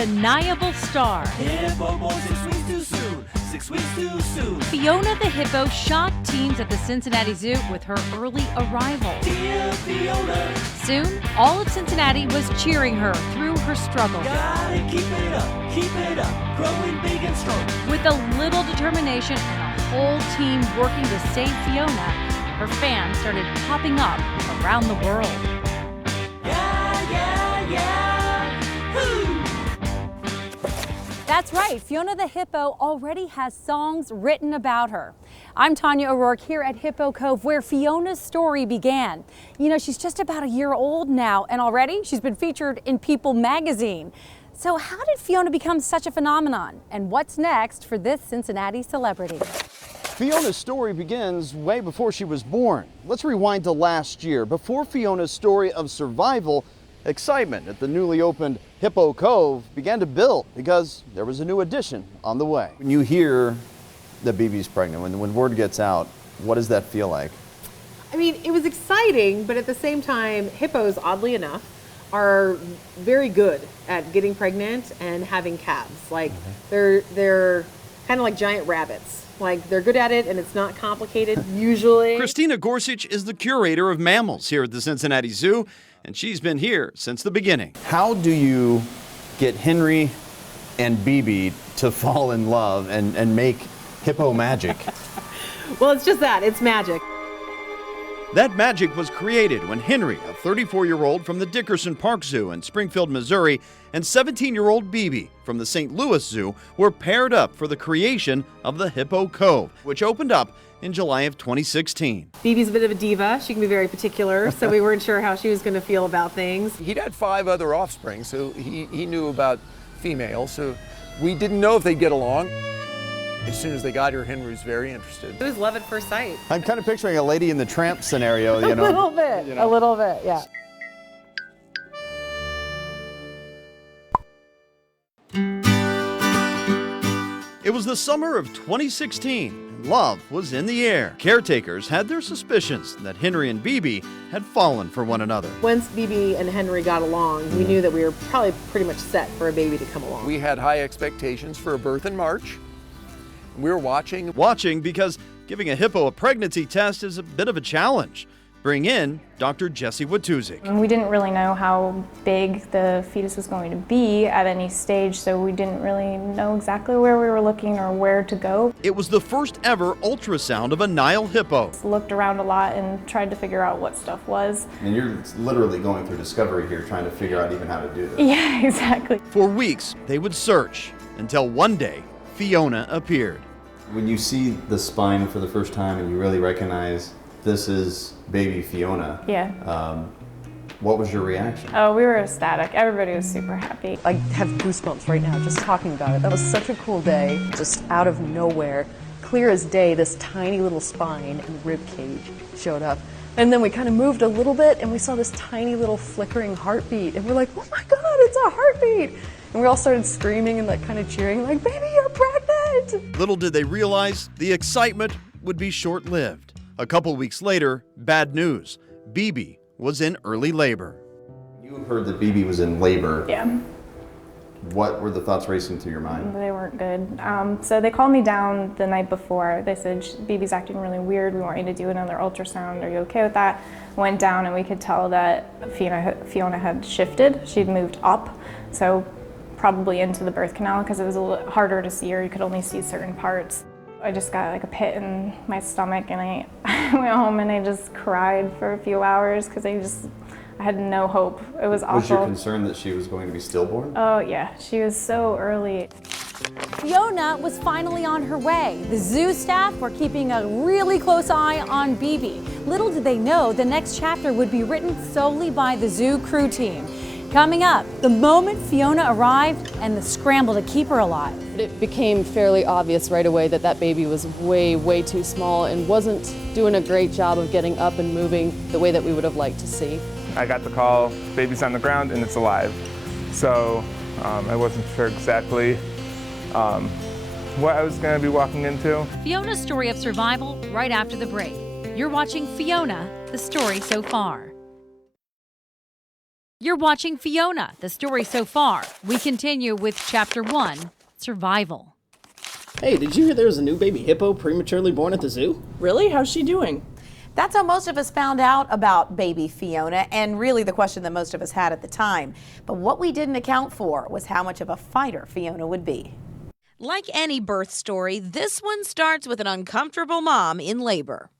undeniable star. Hippo born 6 weeks too soon, 6 weeks too soon. Fiona the hippo shocked teens at the Cincinnati Zoo with her early arrival. Dear Fiona, Soon, all of Cincinnati was cheering her through her struggles. gotta keep it up, growing big and strong. With a little determination and a whole team working to save Fiona, her fans started popping up around the world. That's right, Fiona the hippo already has songs written about her. I'm Tanya O'Rourke here at Hippo Cove, where Fiona's story began. You know, she's just about a year old now, and already she's been featured in People magazine. So how did Fiona become such a phenomenon? And what's next for this Cincinnati celebrity? Fiona's story begins way before she was born. Let's rewind to last year. Before Fiona's story of survival, excitement at the newly opened Hippo Cove began to build because there was a new addition on the way. When you hear that BB's pregnant, when word gets out, what does that feel like? I mean, it was exciting, but at the same time, hippos, oddly enough, are very good at getting pregnant and having calves. Like, they're kind of like giant rabbits. Like, they're good at it, and it's not complicated, usually. Christina Gorsuch is the curator of mammals here at the Cincinnati Zoo, and she's been here since the beginning. How do you get Henry and BB to fall in love and make hippo magic? Well, it's just that. It's magic. That magic was created when Henry, a 34-year-old from the Dickerson Park Zoo in Springfield, Missouri, and 17-year-old BB from the St. Louis Zoo were paired up for the creation of the Hippo Cove, which opened up in July of 2016. BB's a bit of a diva. She can be very particular, so we weren't sure how she was going to feel about things. He'd had 5 other offspring, so he knew about females, so we didn't know if they'd get along. As soon as they got here, Henry was very interested. It was love at first sight. I'm kind of picturing a Lady in the Tramp scenario, you know. A little bit, yeah. It was the summer of 2016, and love was in the air. Caretakers had their suspicions that Henry and BB had fallen for one another. Once BB and Henry got along, we knew that we were probably pretty much set for a baby to come along. We had high expectations for a birth in March. We were watching. Watching because giving a hippo a pregnancy test is a bit of a challenge. Bring in Dr. Jessie Watuzik. We didn't really know how big the fetus was going to be at any stage, so we didn't really know exactly where we were looking or where to go. It was the first ever ultrasound of a Nile hippo. Looked around a lot and tried to figure out what stuff was. And you're literally going through discovery here, trying to figure out even how to do this. Yeah, exactly. For weeks, they would search until one day, Fiona appeared. When you see the spine for the first time and you really recognize this is baby Fiona, Yeah. What was your reaction? Oh, we were ecstatic. Everybody was super happy. I have goosebumps right now just talking about it. That was such a cool day, just out of nowhere. Clear as day, this tiny little spine and rib cage showed up. And then we kind of moved a little bit and we saw this tiny little flickering heartbeat. And we're like, oh my God, it's a heartbeat. And we all started screaming and like kind of cheering, like, baby, you're pregnant. Little did they realize the excitement would be short-lived. A couple weeks later, bad news. BB was in early labor. You heard that BB was in labor. Yeah. What were the thoughts racing through your mind? They weren't good. So they called me down the night before. They said, BB's acting really weird. We want you to do another ultrasound. Are you okay with that? Went down and we could tell that Fiona had shifted. She'd moved up. So probably into the birth canal because it was a little harder to see her. You could only see certain parts. I just got like a pit in my stomach and I went home and I just cried for a few hours because I had no hope. It was awful. Was your concern that she was going to be stillborn? Oh yeah, she was so early. Fiona was finally on her way. The zoo staff were keeping a really close eye on BB. Little did they know the next chapter would be written solely by the zoo crew team. Coming up, the moment Fiona arrived and the scramble to keep her alive. It became fairly obvious right away that that baby was way, way too small and wasn't doing a great job of getting up and moving the way that we would have liked to see. I got the call, baby's on the ground and it's alive. So I wasn't sure exactly what I was going to be walking into. Fiona's story of survival right after the break. You're watching Fiona, the story so far. You're watching Fiona, the story so far. We continue with Chapter 1, Survival. Hey, did you hear there was a new baby hippo prematurely born at the zoo? Really? How's she doing? That's how most of us found out about baby Fiona, and really the question that most of us had at the time. But what we didn't account for was how much of a fighter Fiona would be. Like any birth story, this one starts with an uncomfortable mom in labor.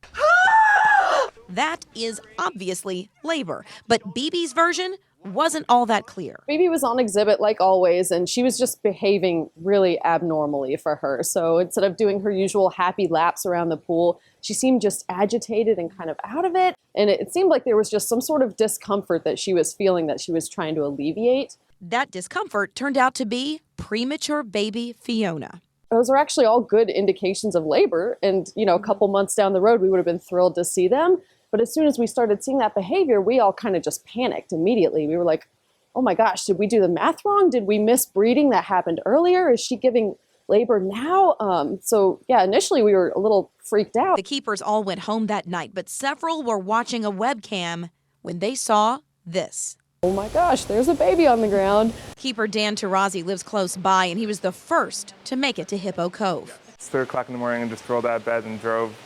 That is obviously labor, but BB's version wasn't all that clear. Baby was on exhibit like always, and she was just behaving really abnormally for her. So instead of doing her usual happy laps around the pool, she seemed just agitated and kind of out of it. And it seemed like there was just some sort of discomfort that she was feeling that she was trying to alleviate. That discomfort turned out to be premature baby Fiona. Those are actually all good indications of labor. And, you know, a couple months down the road, we would have been thrilled to see them. But as soon as we started seeing that behavior, we all kind of just panicked immediately. We were like, oh my gosh, did we do the math wrong? Did we miss breeding that happened earlier? Is she giving labor now? So yeah, initially we were a little freaked out. The keepers all went home that night, but several were watching a webcam when they saw this. Oh my gosh, there's a baby on the ground. Keeper Dan Tarazi lives close by, and he was the first to make it to Hippo Cove. It's 3 o'clock in the morning and just rolled out of bed and drove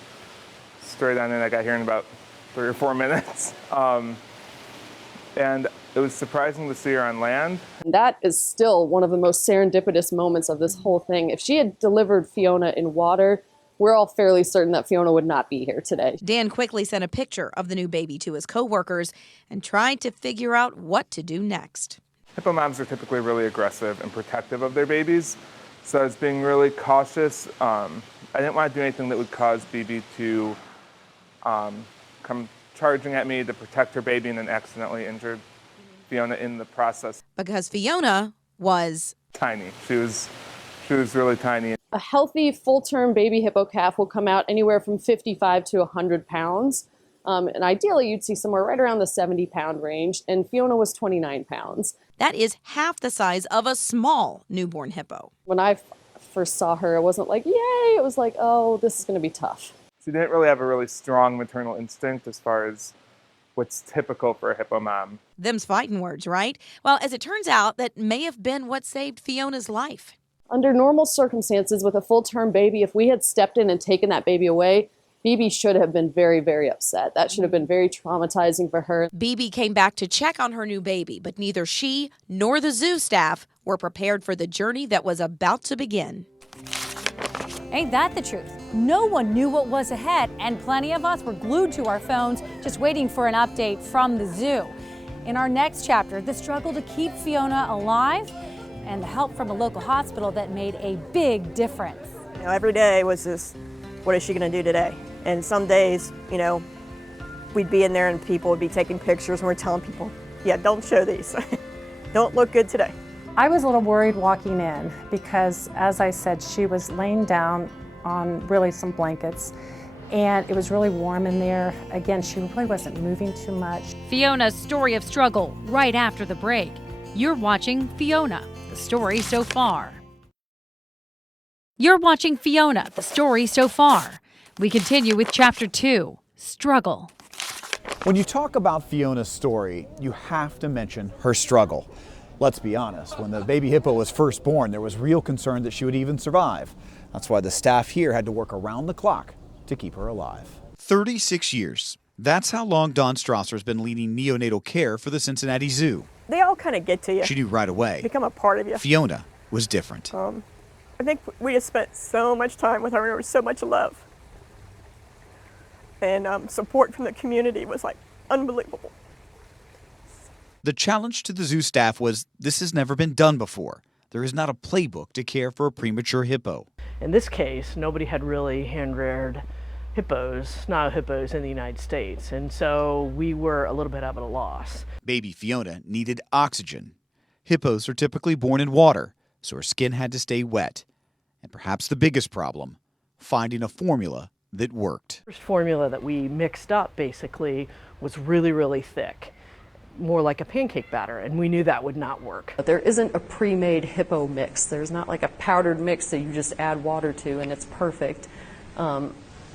straight on in. I got here in about 3 or 4 minutes. And it was surprising to see her on land. That is still one of the most serendipitous moments of this whole thing. If she had delivered Fiona in water, we're all fairly certain that Fiona would not be here today. Dan quickly sent a picture of the new baby to his coworkers and tried to figure out what to do next. Hippo moms are typically really aggressive and protective of their babies, so I was being really cautious. I didn't want to do anything that would cause BB to come charging at me to protect her baby and then accidentally injured Fiona in the process. Because Fiona was tiny. She was really tiny. A healthy full-term baby hippo calf will come out anywhere from 55 to 100 pounds. And ideally, you'd see somewhere right around the 70-pound range. And Fiona was 29 pounds. That is half the size of a small newborn hippo. When I first saw her, it wasn't like, yay. It was like, oh, this is going to be tough. She didn't really have a really strong maternal instinct as far as what's typical for a hippo mom. Them's fighting words, right? Well, as it turns out, that may have been what saved Fiona's life. Under normal circumstances with a full-term baby, if we had stepped in and taken that baby away, BB should have been very, very upset. That should have been very traumatizing for her. BB came back to check on her new baby, but neither she nor the zoo staff were prepared for the journey that was about to begin. Ain't that the truth? No one knew what was ahead, and plenty of us were glued to our phones just waiting for an update from the zoo. In our next chapter, the struggle to keep Fiona alive and the help from a local hospital that made a big difference. You know, every day was this, what is she going to do today? And some days, you know, we'd be in there and people would be taking pictures and we're telling people, yeah, don't show these. Don't look good today. I was a little worried walking in because, as I said, she was laying down on really some blankets and it was really warm in there. Again, she really wasn't moving too much. Fiona's story of struggle right after the break. You're watching Fiona, the story so far. You're watching Fiona, the story so far. We continue with Chapter 2, Struggle. When you talk about Fiona's story, you have to mention her struggle. Let's be honest, when the baby hippo was first born, there was real concern that she would even survive. That's why the staff here had to work around the clock to keep her alive. 36 years. That's how long Dawn Strasser's been leading neonatal care for the Cincinnati Zoo. They all kind of get to you. She knew right away. Become a part of you. Fiona was different. I think we just spent so much time with her and there was so much love. And support from the community was like unbelievable. The challenge to the zoo staff was this has never been done before. There is not a playbook to care for a premature hippo. In this case, nobody had really hand-reared hippos, Nile hippos in the United States, and so we were a little bit at a loss. Baby Fiona needed oxygen. Hippos are typically born in water, so her skin had to stay wet. And perhaps the biggest problem, finding a formula that worked. The first formula that we mixed up basically was really, really thick, more like a pancake batter, and we knew that would not work. But there isn't a pre-made hippo mix. There's not like a powdered mix that you just add water to and it's perfect.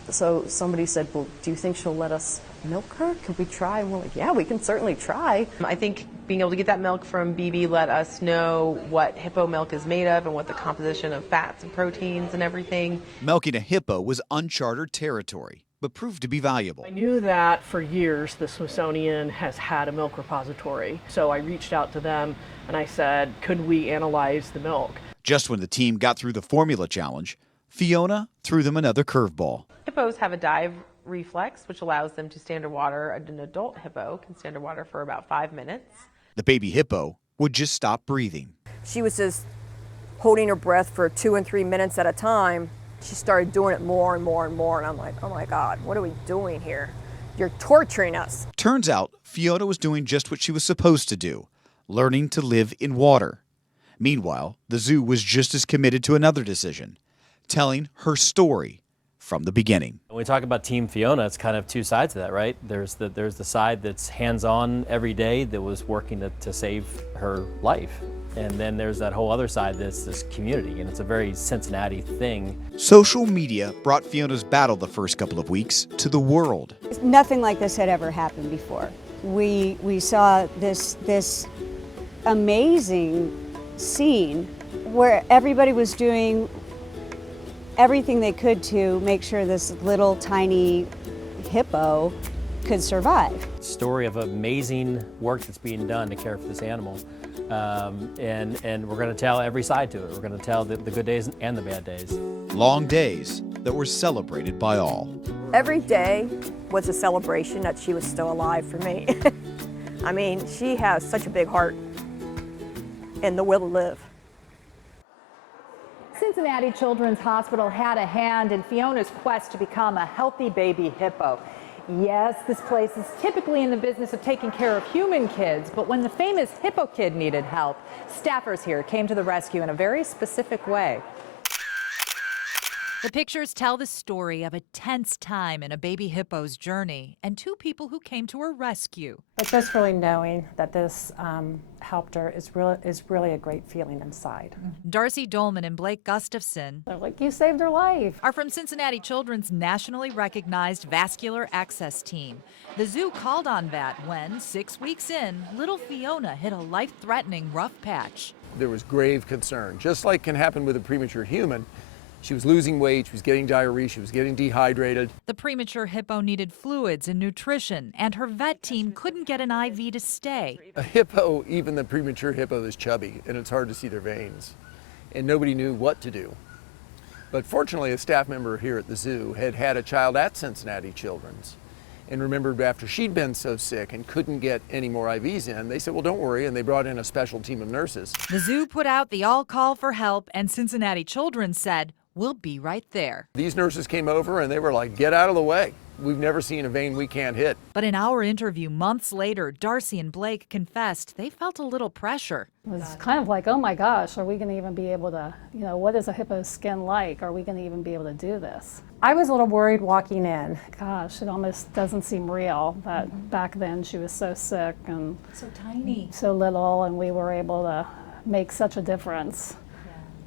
So somebody said, well, do you think she'll let us milk her? Could we try? And we're like, yeah, we can certainly try. I think being able to get that milk from BB let us know what hippo milk is made of and what the composition of fats and proteins and everything. Milking a hippo was uncharted territory, but proved to be valuable. I knew that for years the Smithsonian has had a milk repository, so I reached out to them and I said, could we analyze the milk? Just when the team got through the formula challenge, Fiona threw them another curveball. Hippos have a dive reflex, which allows them to stay underwater. An adult hippo can stay underwater for about 5 minutes. The baby hippo would just stop breathing. She was just holding her breath for 2 and 3 minutes at a time. She started doing it more and more and more, and I'm like, oh my God, what are we doing here? You're torturing us. Turns out Fiona was doing just what she was supposed to do, learning to live in water. Meanwhile, the zoo was just as committed to another decision, telling her story from the beginning. When we talk about Team Fiona, it's kind of two sides of that, right? There's the side that's hands-on every day that was working to save her life. And then there's that whole other side that's this community, and it's a very Cincinnati thing. Social media brought Fiona's battle the first couple of weeks to the world. Nothing like this had ever happened before. We saw this amazing scene where everybody was doing everything they could to make sure this little tiny hippo could survive. Story of amazing work that's being done to care for this animal. And we're going to tell every side to it. We're going to tell the good days and the bad days. Long days that were celebrated by all. Every day was a celebration that she was still alive for me. I mean, she has such a big heart and the will to live. Cincinnati Children's Hospital had a hand in Fiona's quest to become a healthy baby hippo. Yes, this place is typically in the business of taking care of human kids, but when the famous hippo kid needed help, staffers here came to the rescue in a very specific way. The pictures tell the story of a tense time in a baby hippo's journey and two people who came to her rescue. But just really knowing that this helped her is really a great feeling inside. Darcy Dolman and Blake Gustafson, They're like, you saved her life. are from Cincinnati Children's nationally recognized vascular access team. The zoo called on that when, 6 weeks in, little Fiona hit a life-threatening rough patch. There was grave concern, just like can happen with a premature human. She was losing weight, she was getting diarrhea, she was getting dehydrated. The premature hippo needed fluids and nutrition, and her vet team couldn't get an IV to stay. A hippo, even the premature hippo, is chubby, and it's hard to see their veins. And nobody knew what to do. But fortunately, a staff member here at the zoo had had a child at Cincinnati Children's and remembered after she'd been so sick and couldn't get any more IVs in, they said, well, don't worry, and they brought in a special team of nurses. The zoo put out the all call for help, and Cincinnati Children's said, we'll be right there. These nurses came over and they were like, get out of the way. We've never seen a vein we can't hit. But in our interview months later, Darcy and Blake confessed they felt a little pressure. It was kind of like, oh my gosh, are we going to even be able to, what is a hippo's skin like? Are we going to even be able to do this? I was a little worried walking in. Gosh, it almost doesn't seem real that back then she was so sick and so tiny, so little, and we were able to make such a difference.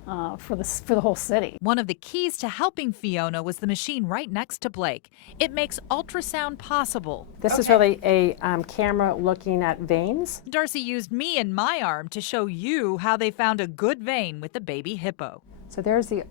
For the whole city. One of the keys to helping Fiona was the machine right next to Blake. It makes ultrasound possible. This is really a camera looking at veins. Darcy used me and my arm to show you how they found a good vein with the baby hippo. So there's the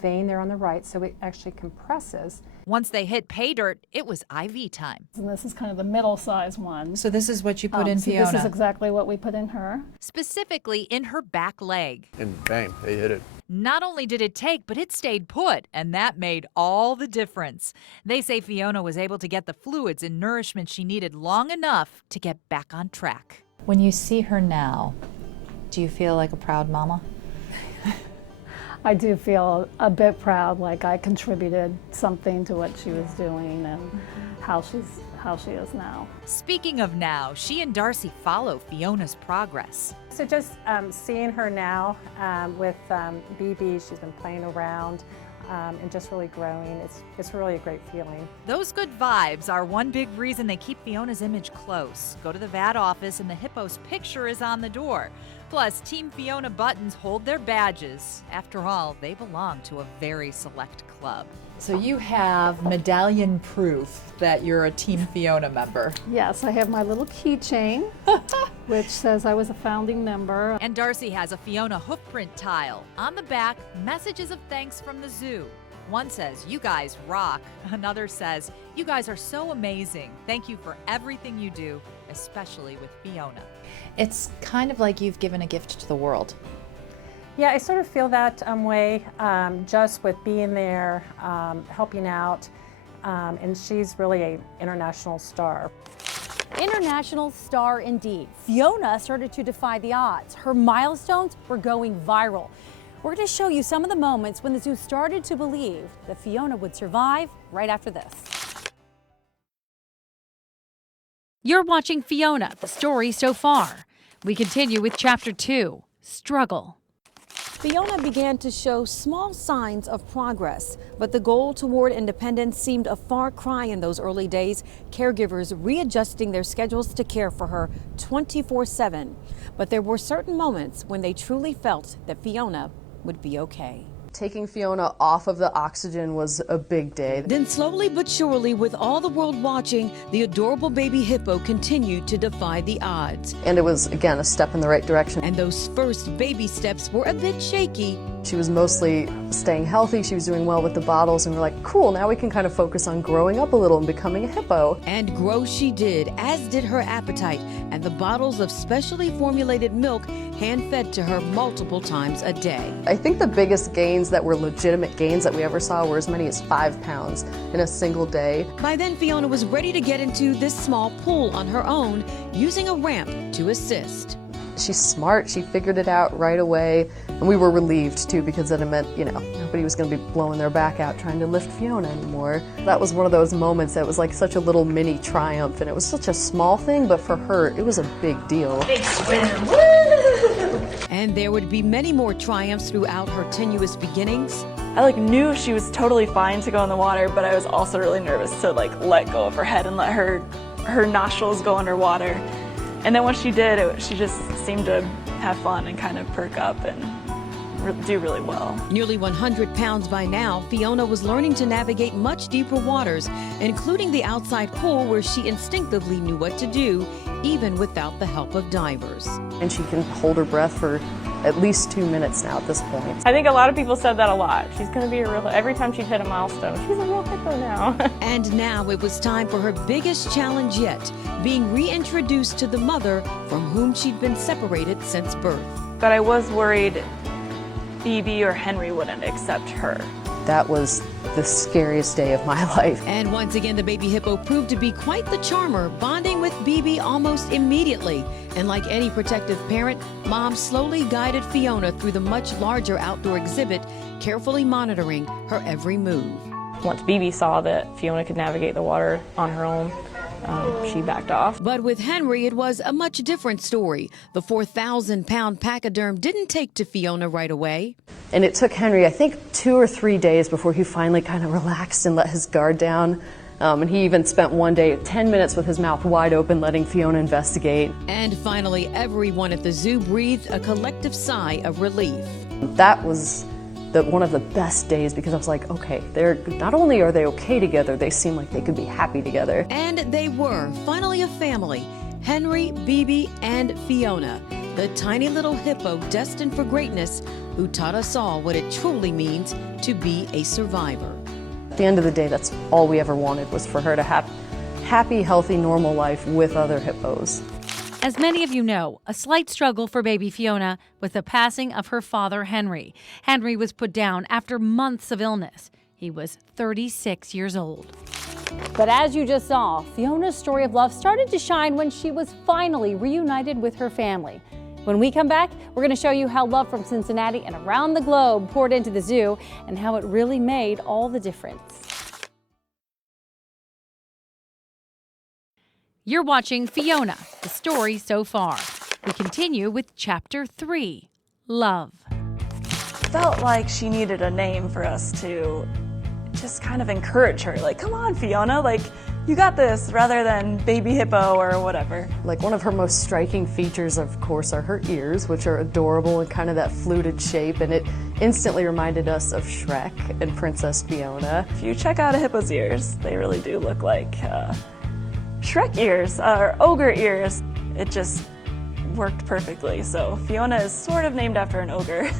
vein there on the right, so it actually compresses. Once they hit pay dirt, it was IV time. And this is kind of the middle-sized one. So this is what you put in so Fiona? This is exactly what we put in her. Specifically in her back leg. And bang, they hit it. Not only did it take, but it stayed put, and that made all the difference. They say Fiona was able to get the fluids and nourishment she needed long enough to get back on track. When you see her now, do you feel like a proud mama? I do feel a bit proud, like I contributed something to what she was doing and how she is now. Speaking of now, she and Darcy follow Fiona's progress. So just seeing her now with BB, she's been playing around and just really growing. It's really a great feeling. Those good vibes are one big reason they keep Fiona's image close. Go to the VAT office and the hippo's picture is on the door. Plus, Team Fiona buttons hold their badges. After all, they belong to a very select club. So you have medallion proof that you're a Team Fiona member. Yes, I have my little keychain. which says I was a founding member. And Darcy has a Fiona hoofprint tile. On the back, messages of thanks from the zoo. One says, "You guys rock." Another says, "You guys are so amazing. Thank you for everything you do, especially with Fiona." It's kind of like you've given a gift to the world. Yeah, I sort of feel that way, just with being there, helping out, and she's really an international star. International star indeed. Fiona started to defy the odds. Her milestones were going viral. We're going to show you some of the moments when the zoo started to believe that Fiona would survive right after this. You're watching Fiona, the story so far. We continue with Chapter 2, Struggle. Fiona began to show small signs of progress, but the goal toward independence seemed a far cry in those early days, caregivers readjusting their schedules to care for her 24/7. But there were certain moments when they truly felt that Fiona would be okay. Taking Fiona off of the oxygen was a big day. Then slowly but surely, with all the world watching, the adorable baby hippo continued to defy the odds. And it was, again, a step in the right direction. And those first baby steps were a bit shaky. She was mostly staying healthy, she was doing well with the bottles, and we're like, cool, now we can kind of focus on growing up a little and becoming a hippo. And grow she did, as did her appetite, and the bottles of specially formulated milk hand-fed to her multiple times a day. I think the biggest gains that were legitimate gains that we ever saw were as many as 5 pounds in a single day. By then, Fiona was ready to get into this small pool on her own, using a ramp to assist. She's smart, she figured it out right away, and we were relieved too, because then it meant, nobody was going to be blowing their back out trying to lift Fiona anymore. That was one of those moments that was like such a little mini triumph, and it was such a small thing, but for her, it was a big deal. Big swim! Woo! And there would be many more triumphs throughout her tenuous beginnings. I knew she was totally fine to go in the water, but I was also really nervous to let go of her head and let her nostrils go underwater. And then when she did, she just seemed to have fun and kind of perk up and do really well. Nearly 100 pounds by now, Fiona was learning to navigate much deeper waters, including the outside pool where she instinctively knew what to do, even without the help of divers. And she can hold her breath for at least 2 minutes now at this point. I think a lot of people said that a lot. She's going to be every time she'd hit a milestone, she's a real hippo now. And now it was time for her biggest challenge yet, being reintroduced to the mother from whom she'd been separated since birth. But I was worried Phoebe or Henry wouldn't accept her. That was the scariest day of my life. And once again, the baby hippo proved to be quite the charmer, bonding with Bibi almost immediately. And like any protective parent, Mom slowly guided Fiona through the much larger outdoor exhibit, carefully monitoring her every move. Once Bibi saw that Fiona could navigate the water on her own, she backed off. But with Henry, it was a much different story. The 4,000-pound pachyderm didn't take to Fiona right away. And it took Henry, I think, 2 or 3 days before he finally kind of relaxed and let his guard down. And he even spent one day, 10 minutes with his mouth wide open, letting Fiona investigate. And finally, everyone at the zoo breathed a collective sigh of relief. That was one of the best days, because I was like, okay, not only are they okay together, they seem like they could be happy together. And they were finally a family. Henry, Bibi, and Fiona, the tiny little hippo destined for greatness, who taught us all what it truly means to be a survivor. At the end of the day, that's all we ever wanted, was for her to have happy, healthy, normal life with other hippos. As many of you know, a slight struggle for baby Fiona was the passing of her father, Henry. Henry was put down after months of illness. He was 36 years old. But as you just saw, Fiona's story of love started to shine when she was finally reunited with her family. When we come back, we're going to show you how love from Cincinnati and around the globe poured into the zoo and how it really made all the difference. You're watching Fiona, the story so far. We continue with Chapter 3, Love. Felt like she needed a name for us to just kind of encourage her. Come on, Fiona, you got this, rather than baby hippo or whatever. One of her most striking features, of course, are her ears, which are adorable and kind of that fluted shape, and it instantly reminded us of Shrek and Princess Fiona. If you check out a hippo's ears, they really do look like Shrek ears or ogre ears. It just worked perfectly. So Fiona is sort of named after an ogre.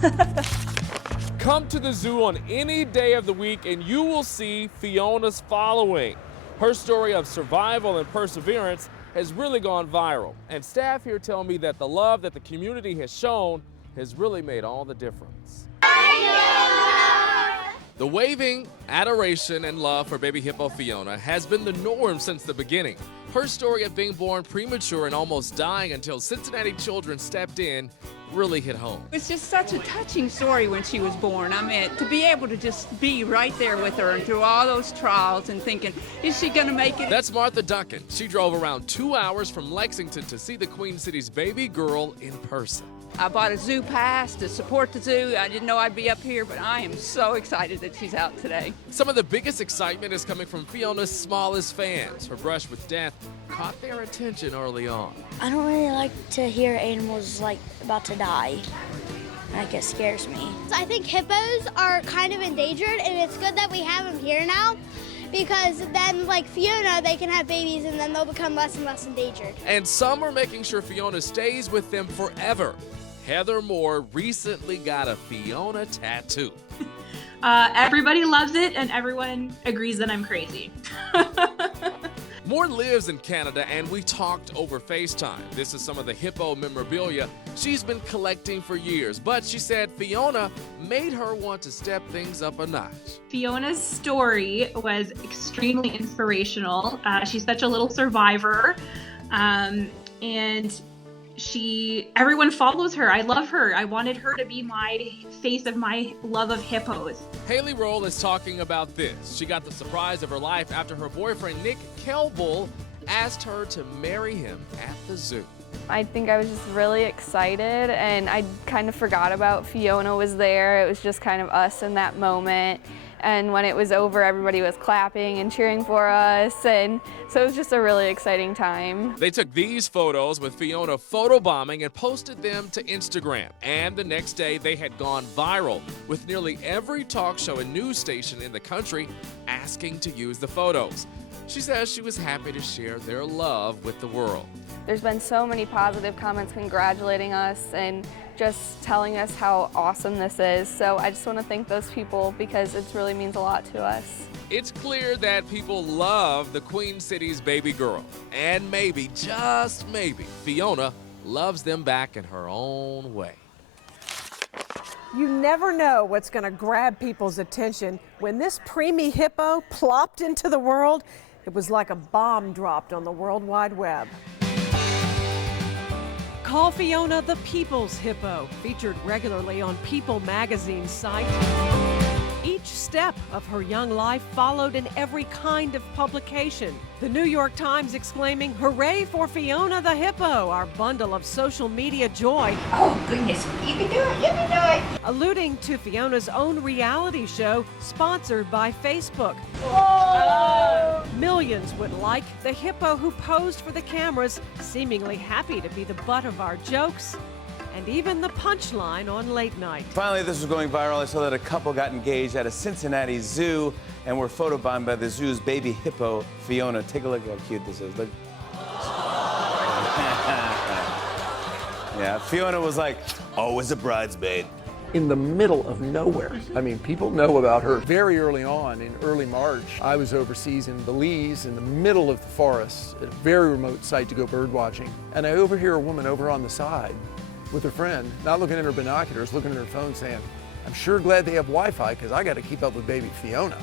Come to the zoo on any day of the week and you will see Fiona's following. Her story of survival and perseverance has really gone viral. And staff here tell me that the love that the community has shown has really made all the difference. The waving, adoration, and love for baby hippo Fiona has been the norm since the beginning. Her story of being born premature and almost dying until Cincinnati children stepped in really hit home. It's just such a touching story when she was born. I mean, to be able to just be right there with her and through all those trials and thinking, is she going to make it? That's Martha Duncan. She drove around 2 hours from Lexington to see the Queen City's baby girl in person. I bought a zoo pass to support the zoo. I didn't know I'd be up here, but I am so excited that she's out today. Some of the biggest excitement is coming from Fiona's smallest fans. Her brush with death caught their attention early on. I don't really like to hear animals like about to die. Like it scares me. I think hippos are kind of endangered, and it's good that we have them here now, because then, like Fiona, they can have babies and then they'll become less and less endangered. And some are making sure Fiona stays with them forever. Heather Moore recently got a Fiona tattoo. Everybody loves it and everyone agrees that I'm crazy. Moore lives in Canada and we talked over FaceTime. This is some of the hippo memorabilia she's been collecting for years, but she said Fiona made her want to step things up a notch. Fiona's story was extremely inspirational. She's such a little survivor, and everyone follows her. I love her. I wanted her to be my face of my love of hippos. Haley Roll is talking about this. She got the surprise of her life after her boyfriend Nick Kelbull asked her to marry him at the zoo. I think I was just really excited, and I kind of forgot about Fiona was there. It was just kind of us in that moment. And when it was over, everybody was clapping and cheering for us, and so it was just a really exciting time. They took these photos with Fiona photobombing and posted them to Instagram. And the next day, they had gone viral, with nearly every talk show and news station in the country asking to use the photos. She says she was happy to share their love with the world. There's been so many positive comments congratulating us and just telling us how awesome this is. So I just want to thank those people because it really means a lot to us. It's clear that people love the Queen City's baby girl. And maybe, just maybe, Fiona loves them back in her own way. You never know what's going to grab people's attention. When this preemie hippo plopped into the world, it was like a bomb dropped on the World Wide Web. Call Fiona the People's Hippo, featured regularly on People magazine's site. Each step of her young life followed in every kind of publication. The New York Times exclaiming, "Hooray for Fiona the Hippo, our bundle of social media joy." Oh goodness, you can do it, you can do it. Alluding to Fiona's own reality show, sponsored by Facebook. Whoa. Millions would like the hippo who posed for the cameras, seemingly happy to be the butt of our jokes, and even the punchline on late night. Finally, this was going viral. I saw that a couple got engaged at a Cincinnati zoo and were photobombed by the zoo's baby hippo, Fiona. Take a look how cute this is. Look. Yeah, Fiona was like, always a bridesmaid. In the middle of nowhere. I mean, people know about her. Very early on, in early March, I was overseas in Belize, in the middle of the forest, at a very remote site to go bird watching. And I overhear a woman over on the side with her friend, not looking at her binoculars, looking at her phone saying, "I'm sure glad they have Wi-Fi because I got to keep up with baby Fiona."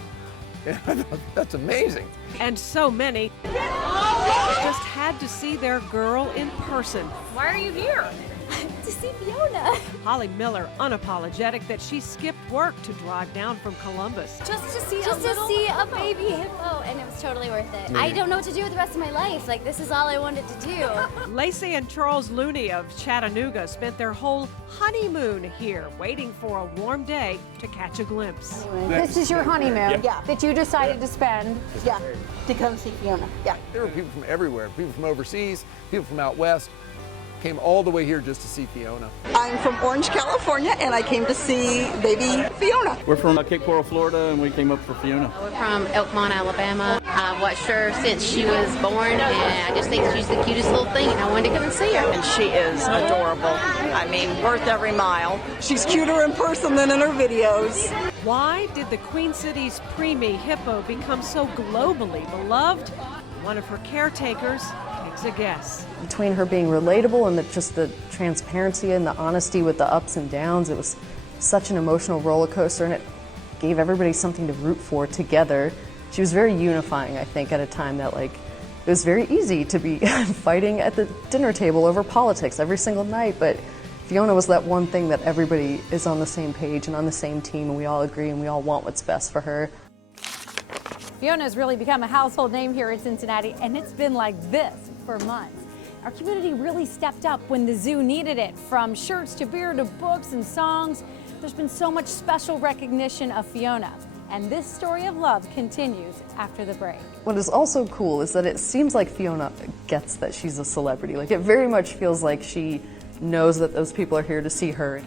And I thought, that's amazing. And so many just had to see their girl in person. Why are you here? To see Fiona. Holly Miller, unapologetic that she skipped work to drive down from Columbus. Just to see a baby hippo, and it was totally worth it. I don't know what to do with the rest of my life. Like, this is all I wanted to do. Lacey and Charles Looney of Chattanooga spent their whole honeymoon here, waiting for a warm day to catch a glimpse. This is your honeymoon that you decided to spend. To come see Fiona. There were people from everywhere, people from overseas, people from out west. came all the way here just to see Fiona. I'm from Orange, California, and I came to see baby Fiona. We're from Cape Coral, Florida, and we came up for Fiona. We're from Elkmont, Alabama. I've watched her since she was born, and I just think she's the cutest little thing, and I wanted to come and see her. And she is adorable. I mean, worth every mile. She's cuter in person than in her videos. Why did the Queen City's preemie hippo become so globally beloved? One of her caretakers takes a guess. Between her being relatable and just the transparency and the honesty with the ups and downs, it was such an emotional roller coaster, and it gave everybody something to root for together. She was very unifying, I think, at a time that it was very easy to be fighting at the dinner table over politics every single night, but Fiona was that one thing that everybody is on the same page and on the same team, and we all agree and we all want what's best for her. Fiona has really become a household name here in Cincinnati, and it's been like this for months. Our community really stepped up when the zoo needed it, from shirts to beer to books and songs. There's been so much special recognition of Fiona, and this story of love continues after the break. What is also cool is that it seems like Fiona gets that she's a celebrity. It very much feels like she knows that those people are here to see her.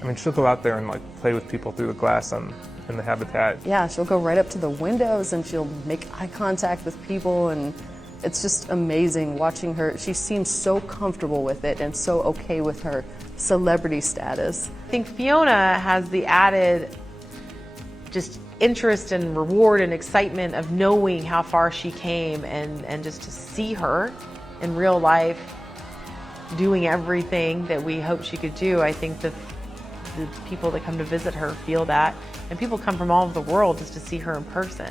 I mean, she'll go out there and play with people through the glass in the habitat. Yeah, she'll go right up to the windows and she'll make eye contact with people, and it's just amazing watching her. She seems so comfortable with it and so okay with her celebrity status. I think Fiona has the added just interest and reward and excitement of knowing how far she came, and just to see her in real life doing everything that we hoped she could do. I think the people that come to visit her feel that, and people come from all over the world just to see her in person.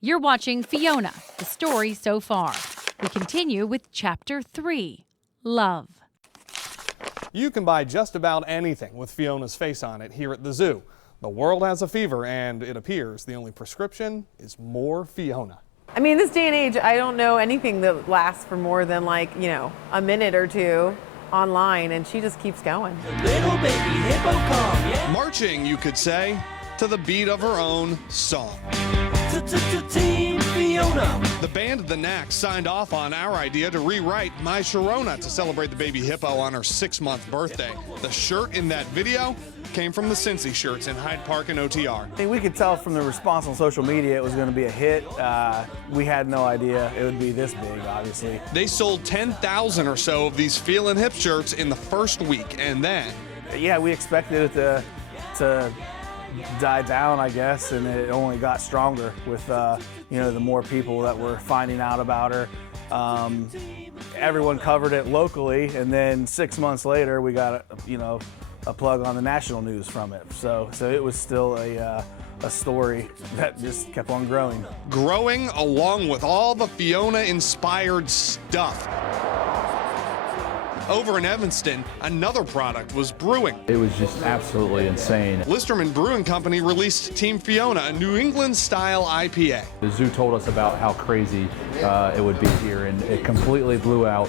You're watching Fiona, the story so far. We continue with Chapter 3, Love. You can buy just about anything with Fiona's face on it here at the zoo. The world has a fever, and it appears the only prescription is more Fiona. I mean, this day and age, I don't know anything that lasts for more than a minute or two online, and she just keeps going. Little baby hippo come, yeah. Marching, you could say, to the beat of her own song. Team Fiona. The band The Knacks signed off on our idea to rewrite My Sharona to celebrate the baby hippo on her 6-month birthday. The shirt in that video came from the Cincy shirts in Hyde Park and OTR. I think we could tell from the response on social media it was going to be a hit. We had no idea it would be this big, obviously. They sold 10,000 or so of these Feelin' Hip shirts in the first week, and then... Yeah, we expected it to die down, I guess, and it only got stronger with the more people that were finding out about her. Everyone covered it locally, and then 6 months later we got a plug on the national news from it. So it was still a story that just kept on growing. Growing along with all the Fiona-inspired stuff. Over in Evanston, another product was brewing. It was just absolutely insane. Listerman Brewing Company released Team Fiona, a New England-style IPA. The zoo told us about how crazy it would be here, and it completely blew out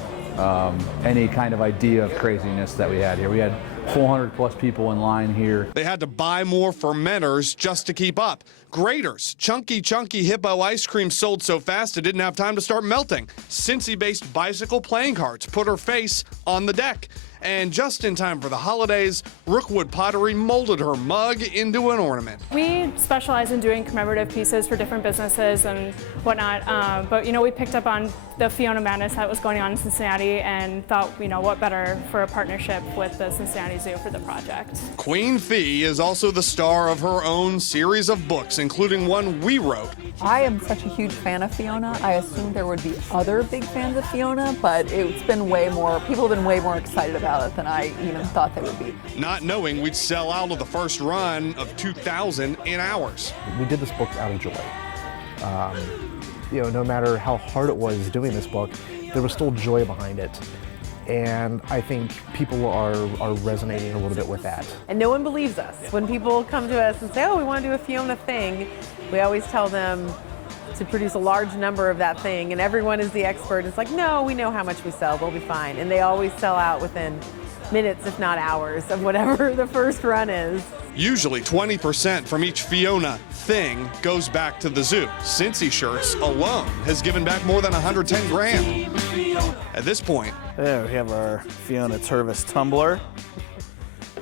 any kind of idea of craziness that we had here. We had 400 plus people in line here. They had to buy more fermenters just to keep up. Graters, chunky hippo ice cream sold so fast it didn't have time to start melting. Cincy-based bicycle playing carts put her face on the deck. And just in time for the holidays, Rookwood Pottery molded her mug into an ornament. We specialize in doing commemorative pieces for different businesses and whatnot, but we picked up on the Fiona madness that was going on in Cincinnati and thought, what better for a partnership with the Cincinnati Zoo for the project. Queen Fee is also the star of her own series of books, including one we wrote. I am such a huge fan of Fiona. I assumed there would be other big fans of Fiona, but it's been people have been way more excited about it than I even thought they would be. Not knowing we'd sell out of the first run of 2,000 in hours. We did this book out of joy. No matter how hard it was doing this book, there was still joy behind it. And I think people are resonating a little bit with that. And no one believes us. When people come to us and say, oh, we want to do a Fiona thing, we always tell them, to produce a large number of that thing, and everyone is the expert. It's like, no, we know how much we sell, we'll be fine. And they always sell out within minutes, if not hours, of whatever the first run is. Usually 20% from each Fiona thing goes back to the zoo. Cincy Shirts alone has given back more than 110 grand. At this point, there we have our Fiona Tervis tumbler.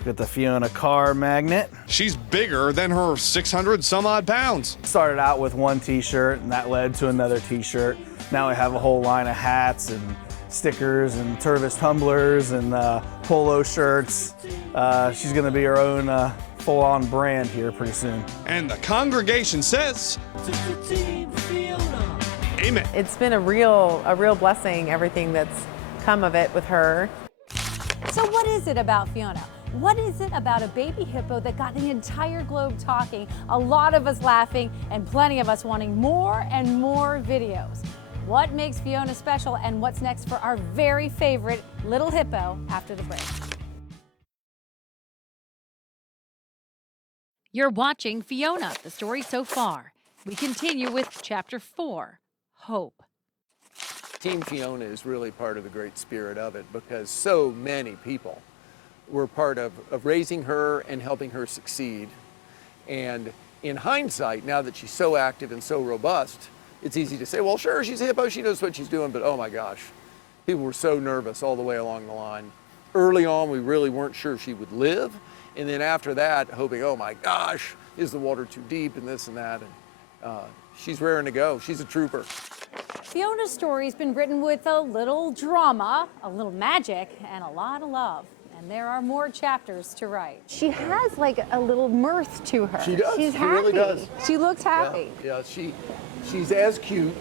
Got the Fiona car magnet. She's bigger than her 600 some odd pounds. Started out with one t-shirt and that led to another t-shirt. Now we have a whole line of hats and stickers and Tervis tumblers and polo shirts. She's gonna be her own full-on brand here pretty soon. And the congregation says, amen. It's been a real blessing, everything that's come of it with her. So what is it about Fiona? What is it about a baby hippo that got the entire globe talking, a lot of us laughing, and plenty of us wanting more and more videos? What makes Fiona special, and what's next for our very favorite little hippo after the break? You're watching Fiona, the story so far. We continue with Chapter 4, Hope. Team Fiona is really part of the great spirit of it because so many people were part of raising her and helping her succeed. And in hindsight, now that she's so active and so robust, it's easy to say, well, sure, she's a hippo, she knows what she's doing, but oh my gosh, people were so nervous all the way along the line. Early on, we really weren't sure she would live. And then after that, hoping, oh my gosh, is the water too deep and this and that. And she's raring to go. She's a trooper. Fiona's story's been written with a little drama, a little magic, and a lot of love. And there are more chapters to write. She has like a little mirth to her. She does. She's She happy. really does. She looks happy. Yeah, she's as cute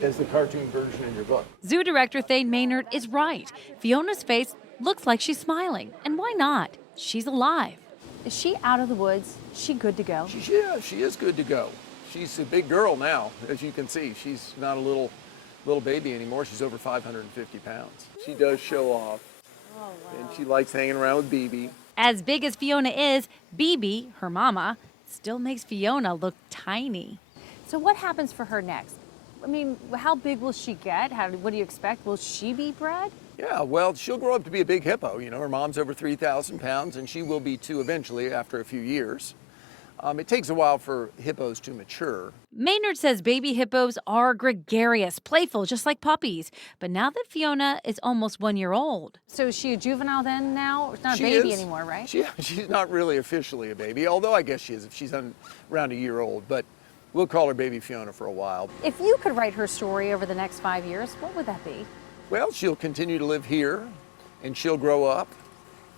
as the cartoon version in your book. Zoo director Thane Maynard is right. Fiona's face looks like she's smiling. And why not? She's alive. Is she out of the woods? Is she good to go? Yeah, she is good to go. She's a big girl now, as you can see. She's not a little baby anymore. She's over 550 pounds. She does show off. Oh, wow. And she likes hanging around with BB. As big as Fiona is, BB, her mama, still makes Fiona look tiny. So what happens for her next? I mean, how big will she get? What do you expect? Will she be bred? Yeah, well, she'll grow up to be a big hippo. You know, her mom's over 3,000 pounds, and she will be too eventually after a few years. It takes a while for hippos to mature. Maynard says baby hippos are gregarious, playful, just like puppies. But now that Fiona is almost 1 year old. So is she a juvenile then now? It's not a baby anymore, right? She's not really officially a baby, although I guess she is if she's around a year old. But we'll call her Baby Fiona for a while. If you could write her story over the next 5 years, what would that be? Well, she'll continue to live here, and she'll grow up.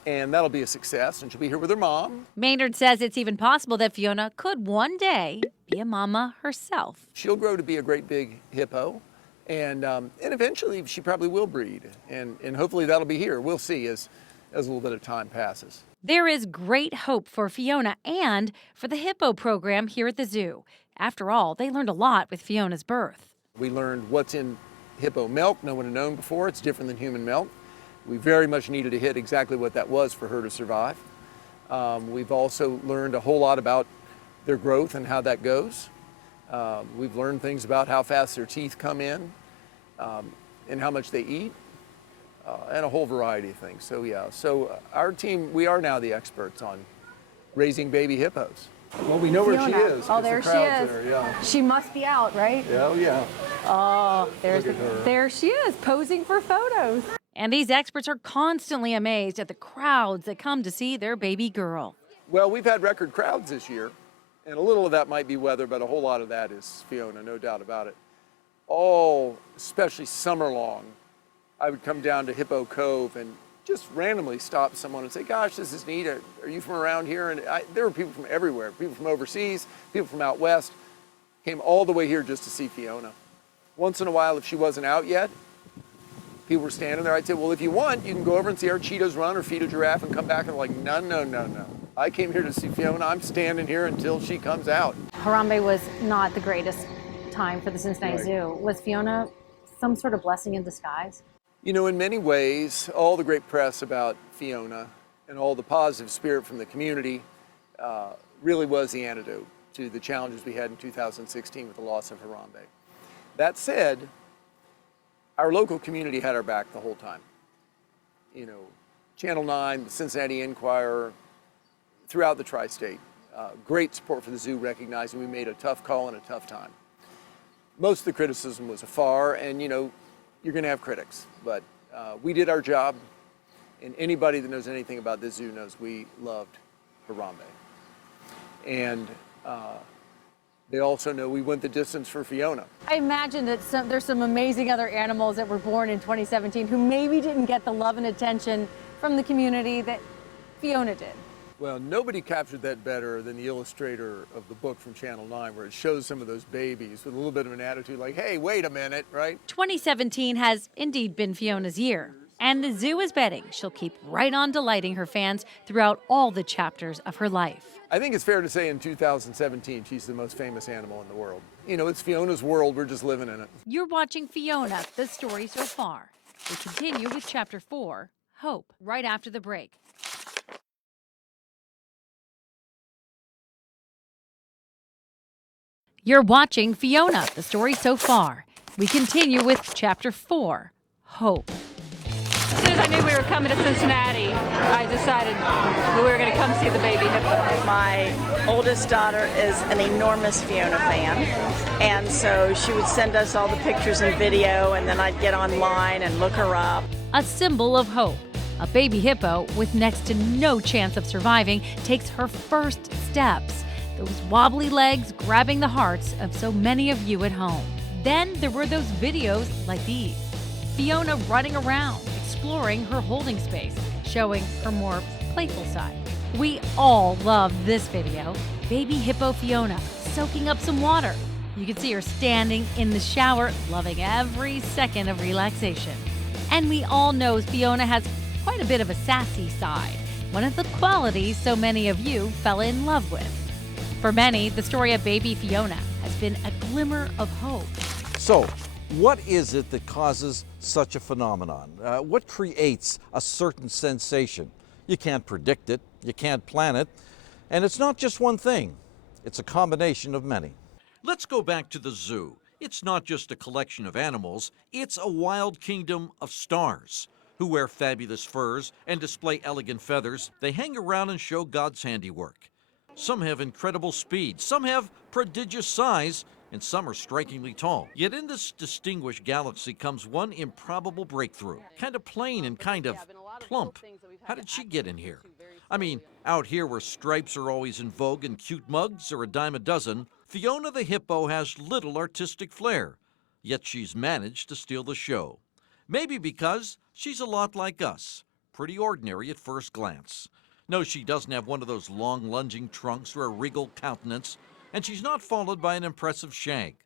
And that'll be a success, and she'll be here with her mom. Maynard says it's even possible that Fiona could one day be a mama herself. She'll grow to be a great big hippo, and eventually she probably will breed, and hopefully that'll be here. We'll see as a little bit of time passes. There is great hope for Fiona and for the hippo program here at the zoo. After all, they learned a lot with Fiona's birth. We learned what's in hippo milk no one had known before. It's different than human milk. We very much needed to hit exactly what that was for her to survive. We've also learned a whole lot about their growth and how that goes. We've learned things about how fast their teeth come in and how much they eat and a whole variety of things. So yeah, our team, we are now the experts on raising baby hippos. Well, we know where she is. Oh, there she is. There, yeah. She must be out, right? Oh, yeah. Oh, there she is, posing for photos. And these experts are constantly amazed at the crowds that come to see their baby girl. Well, we've had record crowds this year, and a little of that might be weather, but a whole lot of that is Fiona, no doubt about it. All, especially summer long, I would come down to Hippo Cove and just randomly stop someone and say, gosh, this is neat. Are you from around here? And there were people from everywhere, people from overseas, people from out west, came all the way here just to see Fiona. Once in a while, if she wasn't out yet, people were standing there. I'd say, well, if you want, you can go over and see our cheetahs run or feed a giraffe and come back. And like, no, no, no, no. I came here to see Fiona. I'm standing here until she comes out. Harambe was not the greatest time for the Cincinnati Zoo. Was Fiona some sort of blessing in disguise? You know, in many ways, all the great press about Fiona and all the positive spirit from the community really was the antidote to the challenges we had in 2016 with the loss of Harambe. That said, our local community had our back the whole time. You know, Channel 9, the Cincinnati Enquirer, throughout the tri-state. Great support for the zoo, recognizing we made a tough call in a tough time. Most of the criticism was afar, and you know, you're going to have critics, but we did our job, and anybody that knows anything about this zoo knows we loved Harambe. And they also know we went the distance for Fiona. I imagine that there's some amazing other animals that were born in 2017 who maybe didn't get the love and attention from the community that Fiona did. Well, nobody captured that better than the illustrator of the book from Channel 9, where it shows some of those babies with a little bit of an attitude like, hey, wait a minute, right? 2017 has indeed been Fiona's year, and the zoo is betting she'll keep right on delighting her fans throughout all the chapters of her life. I think it's fair to say in 2017, she's the most famous animal in the world. You know, it's Fiona's world, we're just living in it. You're watching Fiona, the story so far. We continue with Chapter 4, Hope, right after the break. You're watching Fiona, the story so far. We continue with Chapter 4, Hope. As soon as I knew we were coming to Cincinnati, I decided we were going to come see the baby hippo. My oldest daughter is an enormous Fiona fan, and so she would send us all the pictures and video, and then I'd get online and look her up. A symbol of hope. A baby hippo with next to no chance of surviving takes her first steps. Those wobbly legs grabbing the hearts of so many of you at home. Then there were those videos like these. Fiona running around, exploring her holding space, showing her more playful side. We all love this video. Baby hippo Fiona soaking up some water. You can see her standing in the shower, loving every second of relaxation. And we all know Fiona has quite a bit of a sassy side, one of the qualities so many of you fell in love with. For many, the story of baby Fiona has been a glimmer of hope. So, what is it that causes such a phenomenon? What creates a certain sensation? You can't predict it, you can't plan it, and it's not just one thing. It's a combination of many. Let's go back to the zoo. It's not just a collection of animals, it's a wild kingdom of stars who wear fabulous furs and display elegant feathers. They hang around and show God's handiwork. Some have incredible speed, some have prodigious size, and some are strikingly tall. Yet in this distinguished galaxy comes one improbable breakthrough. Kind of plain and kind of plump. How did she get in here? I mean, out here where stripes are always in vogue and cute mugs are a dime a dozen, Fiona the hippo has little artistic flair. Yet she's managed to steal the show. Maybe because she's a lot like us, pretty ordinary at first glance. No, she doesn't have one of those long lunging trunks or a regal countenance, and she's not followed by an impressive shag.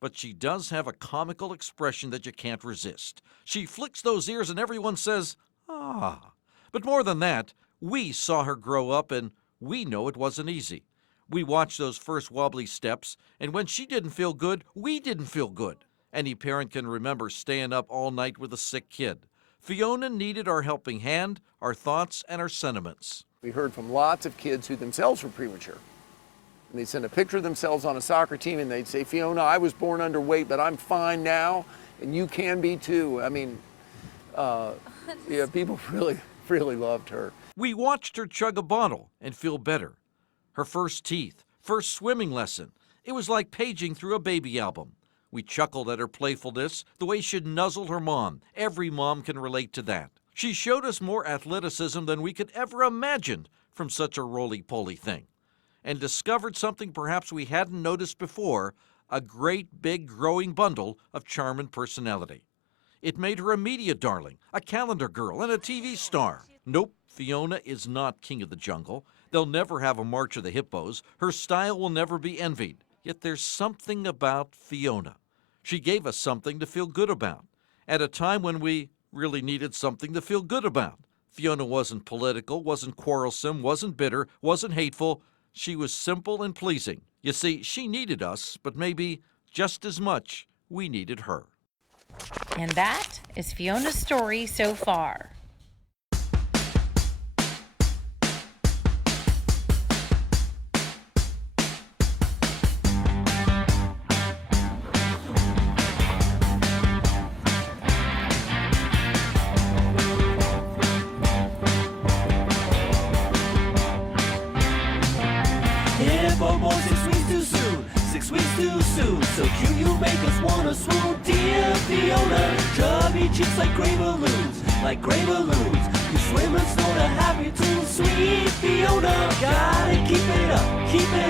But she does have a comical expression that you can't resist. She flicks those ears and everyone says, ah. But more than that, we saw her grow up and we know it wasn't easy. We watched those first wobbly steps, and when she didn't feel good, we didn't feel good. Any parent can remember staying up all night with a sick kid. Fiona needed our helping hand, our thoughts, and our sentiments. We heard from lots of kids who themselves were premature. And they'd send a picture of themselves on a soccer team and they'd say, Fiona, I was born underweight, but I'm fine now, and you can be too. I mean, yeah, people really loved her. We watched her chug a bottle and feel better. Her first teeth, first swimming lesson. It was like paging through a baby album. We chuckled at her playfulness, the way she'd nuzzled her mom. Every mom can relate to that. She showed us more athleticism than we could ever imagine from such a roly-poly thing, and discovered something perhaps we hadn't noticed before, a great big growing bundle of charm and personality. It made her a media darling, a calendar girl, and a TV star. Nope, Fiona is not king of the jungle. They'll never have a March of the Hippos. Her style will never be envied. Yet there's something about Fiona. She gave us something to feel good about, at a time when we really needed something to feel good about. Fiona wasn't political, wasn't quarrelsome, wasn't bitter, wasn't hateful. She was simple and pleasing. You see, she needed us, but maybe just as much we needed her. And that is Fiona's story so far. Hippo boy, 6 weeks too soon, 6 weeks too soon. So cute you make us wanna swoon. Dear Fiona, chubby cheeks like gray balloons, like gray balloons. You swim and snort a happy tune. Sweet Fiona, gotta keep it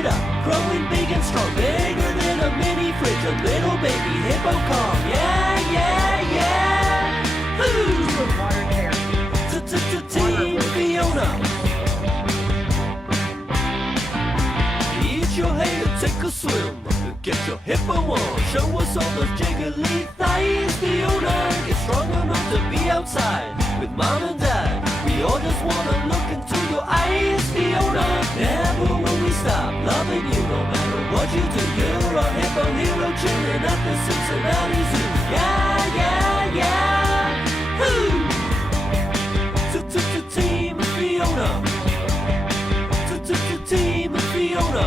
up, growing big and strong, bigger than a mini fridge, a little baby hippo calm. Yeah, yeah, yeah. Woo! Team Fiona. Eat your hay and take a swim. Get your hippo on. Show us all those jiggly thighs, Fiona. Get strong enough to be outside with mom and dad. We all just wanna look into your eyes, Fiona. Never will we stop loving you, no matter what you do. You're a hippo hero chilling at the Cincinnati Zoo. Yeah, yeah, yeah. Woo! Team Fiona. Team Fiona.